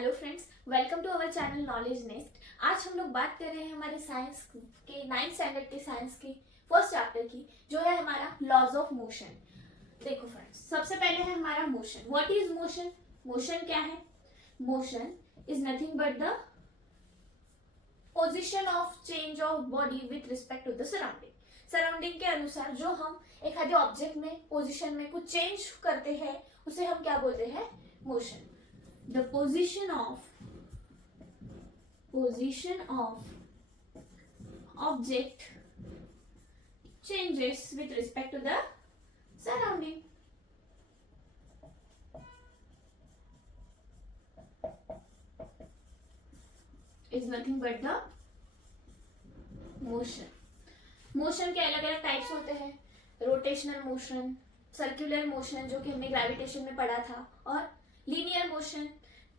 Hello friends, welcome to our channel knowledge nest. आज हम लोग बात कर रहे हैं हमारे साइंस के 9th स्टैंडर्ड के साइंस की फर्स्ट चैप्टर की, जो है हमारा लॉज ऑफ मोशन। देखो फ्रेंड्स, सबसे पहले है हमारा motion. What is motion? Motion क्या है? Motion is nothing but the position of change of body with respect to the surrounding. Surrounding के अनुसार जो हम एक आधे ऑब्जेक्ट में पोजिशन में कुछ चेंज करते हैं, उसे हम क्या बोलते हैं? Motion. The position of object changes with respect to the surrounding. Is nothing but the motion. Motion के अलग अलग टाइप्स होते हैं। रोटेशनल मोशन, सर्कुलर मोशन जो कि हमने ग्रेविटेशन में पढ़ा था, और लीनियर मोशन।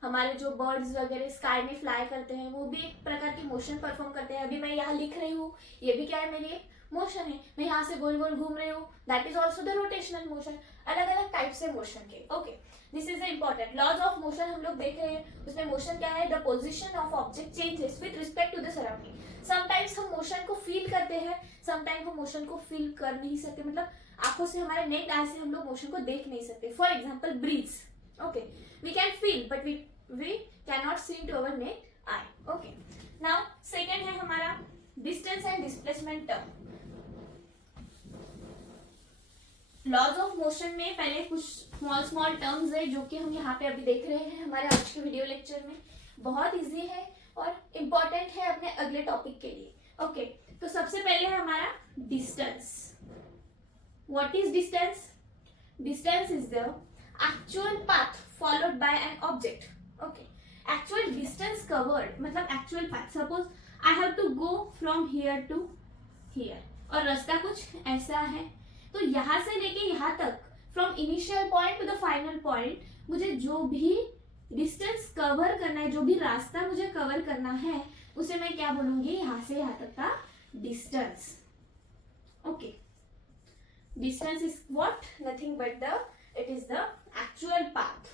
हमारे जो बर्ड्स वगैरह स्काई में फ्लाई करते हैं वो भी एक प्रकार की मोशन परफॉर्म करते हैं। अभी मैं यहाँ लिख रही हूँ, ये भी क्या है? मेरी मोशन है। मैं यहाँ से गोल गोल घूम रही हूँ, that is also the rotational motion. अलग अलग टाइप से मोशन के। Okay, this is the important laws of motion हम लोग देख रहे हैं। उसमें मोशन क्या है? The position of object changes with respect to the surrounding. Sometimes हम मोशन को फील करते हैं, समटाइम्स हम मोशन को फील कर नहीं सकते, मतलब आंखों से, हमारे नेक्ड आई से हम लोग मोशन को देख नहीं सकते। For example breeze, okay, we can feel but we cannot see to our naked eye. Okay, now second है हमारा distance and displacement term। Laws of motion में पहले कुछ स्मॉल टर्म्स है जो कि हम यहाँ पे अभी देख रहे हैं हमारे आज के वीडियो लेक्चर में। बहुत इजी है और इम्पोर्टेंट है अपने अगले टॉपिक के लिए। ओके, तो सबसे पहले है हमारा distance. What is distance? Distance is the actual path followed by an object. Okay, actual distance covered मतलब actual path। suppose I have to go from here to here और रास्ता कुछ ऐसा है, तो यहाँ से लेके यहाँ तक, from initial point to the final point, मुझे जो भी distance cover करना है, जो भी रास्ता मुझे cover करना है, उसे मैं क्या बोलूंगी? यहाँ से यहाँ तक का distance। Okay, distance is what? Nothing but it is the actual path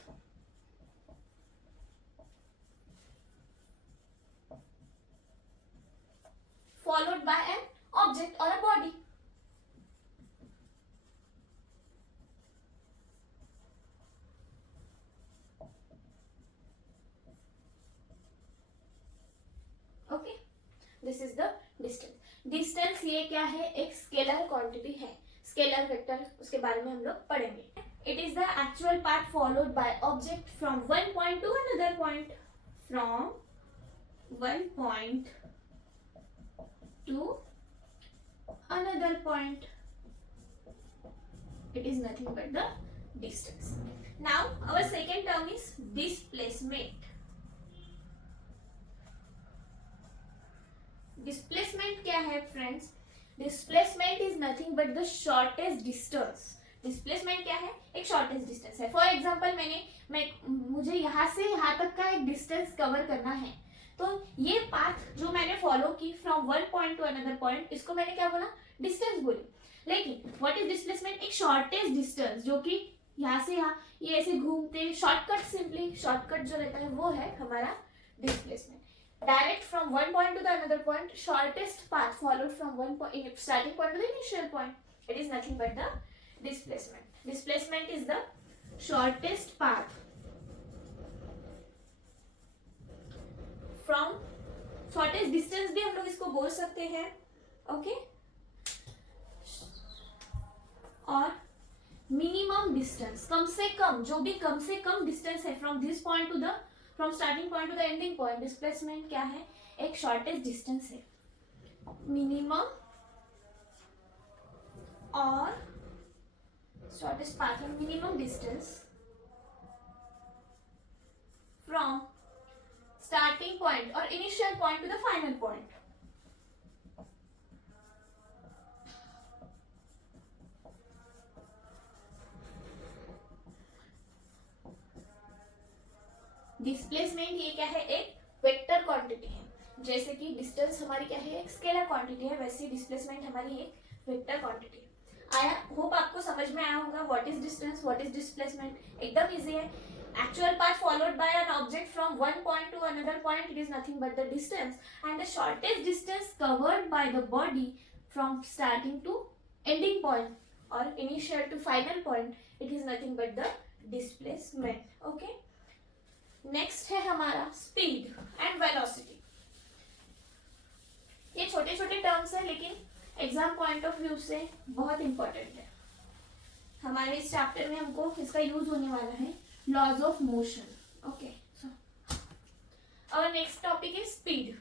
followed by an object or a body. Okay, this is the distance। distance ये क्या है? एक स्केलर क्वांटिटी है, स्केलर वेक्टर, उसके बारे में हम लोग पढ़ेंगे। It is the actual path followed by object from one point to another point. From one point to another point. It is nothing but the distance. Now our second term is displacement. Displacement क्या है friends? Displacement is nothing but the shortest distance. Displacement क्या है? एक shortest distance है। For example मुझे यहाँ से यहाँ तक का एक डिस्टेंस कवर करना है, तो ये पाथ जो मैंने फॉलो की from one point two another point, इसको मैंने क्या बोला? डिस्टेंस बोली। लेकिन व्हाट इज डिस्प्लेसमेंट? एक शॉर्टेस्ट डिस्टेंस जो कि यहाँ से यहाँ ये ऐसे घूमते, शॉर्टकट, सिंपली शॉर्टकट जो रहता है वो है हमारा displacement. Direct from one point to the another point, shortest path followed from one point, starting point to the initial point. It is nothing but the displacement. Displacement is the shortest path from, shortest distance भी हम लोग इसको बोल सकते हैं। Okay, और minimum distance, कम से कम, जो भी कम से कम डिस्टेंस है from this point to the, from starting point to the ending point. Displacement क्या है? एक शॉर्टेस्ट डिस्टेंस है। मिनिमम और shortest path and minimum distance from starting point or initial point to the final point. Displacement ये क्या है? एक vector quantity है। जैसे कि डिस्टेंस हमारी क्या है? एक स्केलर क्वांटिटी है, वैसे डिस्प्लेसमेंट हमारी एक वेक्टर क्वांटिटी है। आई होप आपको समझ में आया होगा what is distance, what is displacement. एकदम इजी है। actual path followed by an object from one point to another point, it is nothing but the distance, and the shortest distance covered by the body from starting to ending point or initial to final point, it is nothing but the displacement. Okay, next है हमारा speed and velocity. ये छोटे छोटे terms है लेकिन exam point of view से बहुत important है. हमारे इस चैप्टर में हमको इसका यूज होने वाला है laws of motion. Okay, so our next topic is speed.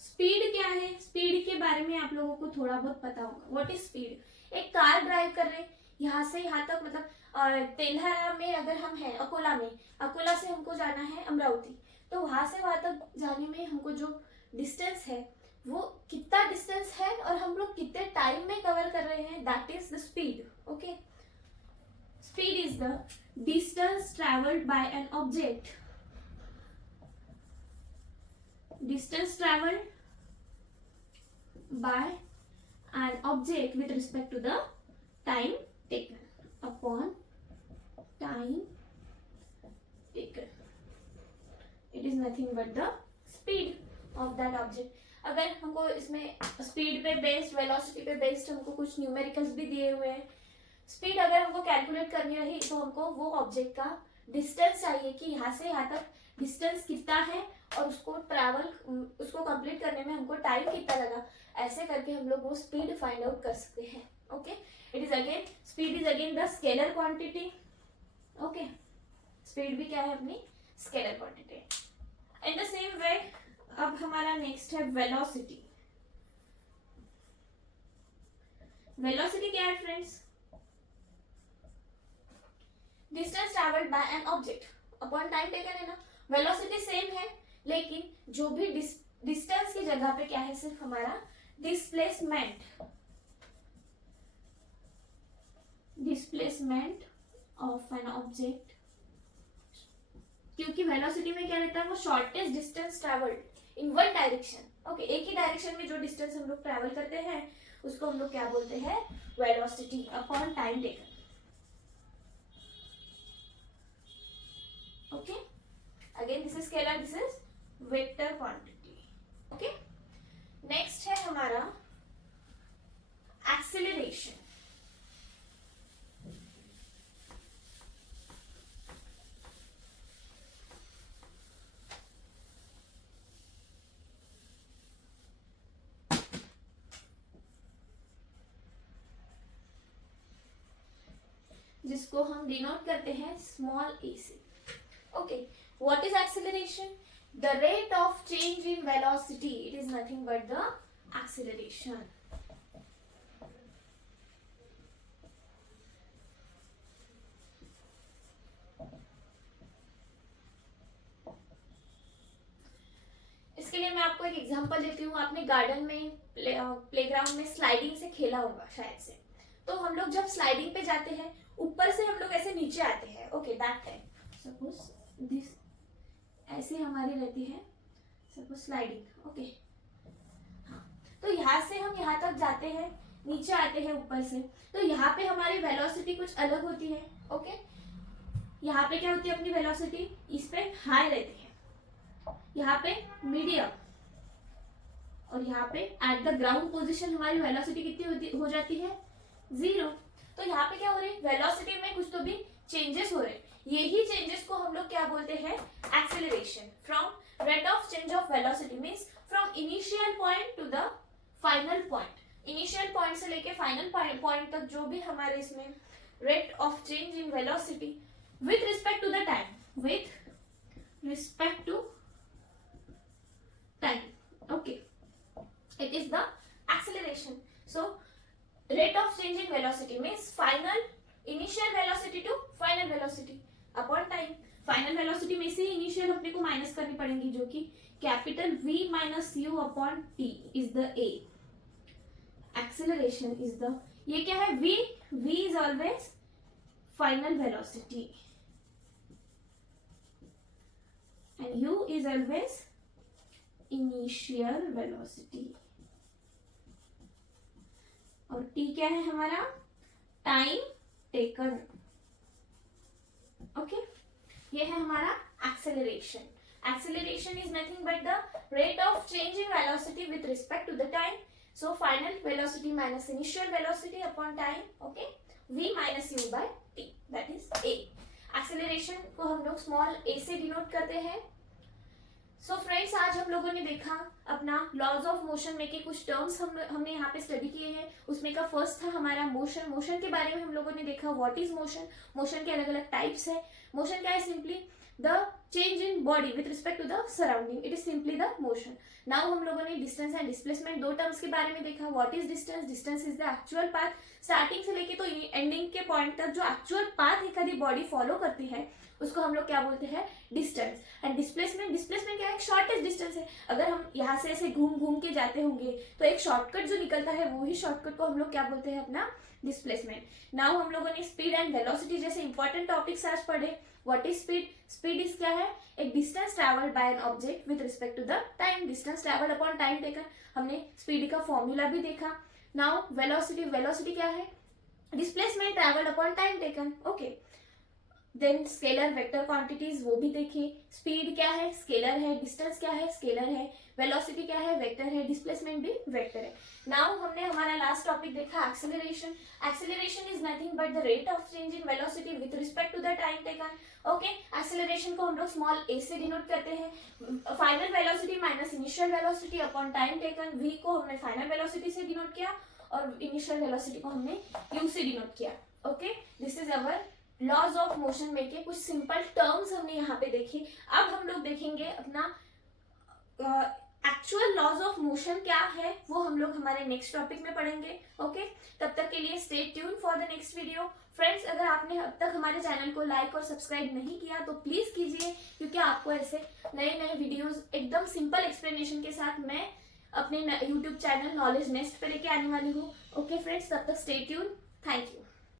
Speed क्या है? स्पीड के बारे में आप लोगों को थोड़ा बहुत पता होगा. What is speed? एक कार ड्राइव कर रहे हैं यहाँ से यहाँ तक, मतलब तेल्हारा में अगर हम हैं, अकोला में, अकोला से हमको जाना है अमरावती, तो वहां से वहां तक जाने में हमको जो डिस्टेंस है वो कितना डिस्टेंस है और हम लोग कितने टाइम में कवर कर रहे हैं, that is the speed. Okay, speed is the distance travelled by an object. Distance travelled by an object with respect to the time taken upon time taken. It is nothing but the speed of that object. अगर हमको इसमें speed पे based, velocity पे based हमको कुछ numericals भी दिए हुए हैं. स्पीड अगर हमको कैलकुलेट करनी रही तो हमको वो ऑब्जेक्ट का डिस्टेंस चाहिए कि यहाँ से यहाँ तक डिस्टेंस कितना है और उसको ट्रैवल, उसको कंप्लीट करने में हमको टाइम कितना लगा. ऐसे करके हम लोग वो स्पीड फाइंड आउट कर सकते हैं. Okay, it is again, speed is again the scalar quantity. Okay, speed भी क्या है? अपनी scalar quantity. In the same way अब हमारा नेक्स्ट है वेलोसिटी. वेलोसिटी क्या है friends? Distance travelled by an object upon time taken है ना. वेलोसिटी सेम है लेकिन जो भी डिस्टेंस की जगह पे क्या है, सिर्फ हमारा displacement. Displacement of an object, क्योंकि वेलोसिटी में क्या रहता है, वो shortest distance travelled in one direction. Okay, एक ही डायरेक्शन में जो डिस्टेंस हम लोग ट्रैवल करते हैं उसको हम लोग क्या बोलते हैं? Velocity upon time taken. Okay, again this is scalar, this is vector quantity. Okay, next है हमारा एक्सेलरेशन. जिसको हम डिनोट करते हैं स्मॉल ए से. Okay, what is acceleration? The rate of change in velocity. It is nothing but the acceleration. इसके लिए मैं आपको एक एग्जांपल देती हूँ. आपने गार्डन में, प्लेग्राउंड में स्लाइडिंग से खेला होगा शायद से. तो हम लोग जब स्लाइडिंग पे जाते हैं, ऊपर से हम लोग ऐसे नीचे आते हैं. Okay, that time suppose this ऐसे हमारी रहती है, सपोज स्लाइडिंग. ओके, हाँ, तो यहाँ से हम यहाँ तक जाते हैं, नीचे आते हैं ऊपर से, तो यहाँ पे हमारी वेलोसिटी कुछ अलग होती है. ओके, यहाँ पे क्या होती है अपनी वेलोसिटी? इस पे हाई रहती है, यहाँ पे मीडियम, और यहाँ पे एट द ग्राउंड पोजिशन हमारी वेलोसिटी कितनी हो जाती है? 0. तो यहाँ पे क्या हो रही है? वेलोसिटी में कुछ तो भी चेंजेस हो रहे हैं. यही चेंजेस को हम लोग क्या बोलते हैं? Acceleration. From rate of change of velocity means from initial point to the final point. Initial point से लेके फाइनल पॉइंट तक जो भी हमारे इसमें rate of change in velocity with respect to the time, with respect to time. Okay, it is the acceleration. So rate of change in velocity means final initial velocity to final velocity upon time. Final velocity में से initial अपने को minus करनी पड़ेगी, जो कि capital V minus U upon T is the A. Acceleration is the, ये क्या है? V is always final velocity and U is always initial velocity, और T क्या है हमारा? Time taken. ओके, ये है हमारा acceleration. Acceleration is nothing but the rate of change in velocity with respect to the time. So final velocity minus initial velocity upon time. Okay, v minus u by t, that is a. Acceleration को हम लोग small a से denote करते हैं. So friends, आज हम लोगों ने देखा अपना लॉज ऑफ मोशन में के कुछ टर्म्स हमने यहाँ पे स्टडी किए हैं. उसमें का फर्स्ट था हमारा मोशन. मोशन के बारे में हम लोगों ने देखा व्हाट इज मोशन. मोशन के अलग अलग टाइप्स है. मोशन क्या है? Simply the change in body with respect to the surrounding. It is simply the motion. Now हम लोगों ने डिस्टेंस एंड डिस्प्लेसमेंट दो टर्म्स के बारे में देखा. What is distance? Distance is the actual path. Starting से लेके तो एंडिंग के पॉइंट तक जो एक्चुअल पाथ एक आधी बॉडी फॉलो करती है उसको हम लोग क्या बोलते हैं? डिस्टेंस. एंड डिस्प्लेसमेंट, डिस्प्लेसमेंट क्या है? शॉर्टेस्ट डिस्टेंस है. अगर हम यहाँ से ऐसे घूम घूम के जाते होंगे तो एक शॉर्टकट जो निकलता है वो ही शॉर्टकट को हम लोग क्या बोलते हैं? अपना डिस्प्लेसमेंट. नाउ हम लोगों ने स्पीड एंड वेलोसिटी जैसे इंपॉर्टेंट टॉपिक्स आज पढ़े. What is speed? Speed is क्या है? एक distance travelled by an object with respect to the time. Distance travelled upon time taken. हमने स्पीड का फॉर्मूला भी देखा. नाउ वेलोसिटी, वेलोसिटी क्या है? Displacement travelled upon time taken. Okay, then scalar vector quantities वो भी देखिए. स्पीड क्या है? स्केलर है. डिस्टेंस क्या है? स्केलर है. वेलोसिटी क्या है? वेक्टर है. डिस्प्लेसमेंट भी वेक्टर है. नाउ हमने हमारा लास्ट टॉपिक देखा acceleration. Acceleration is nothing but the rate of change in velocity with respect to the time taken. Okay, acceleration को हम लोग स्मॉल a से डिनोट करते हैं. Final velocity minus initial velocity upon time taken. v को हमने final velocity से denote किया और इनिशियल वेलोसिटी को हमने u से डिनोट किया. Okay, this is our laws of motion में के कुछ सिंपल टर्म्स हमने यहाँ पे देखे. अब हम लोग देखेंगे अपना एक्चुअल लॉज ऑफ मोशन क्या है वो हम लोग हमारे नेक्स्ट टॉपिक में पढ़ेंगे. ओके, तब तक के लिए stay tune for the next video. Friends, अगर आपने अब तक हमारे चैनल को लाइक और सब्सक्राइब नहीं किया तो प्लीज कीजिए, क्योंकि आपको ऐसे नए नए वीडियोस एकदम सिंपल एक्सप्लेनेशन के साथ मैं अपने यूट्यूब चैनल नॉलेज नेस्ट पे लेके आने वाली हूँ. ओके फ्रेंड्स, तब तक स्टे ट्यून. Thank you.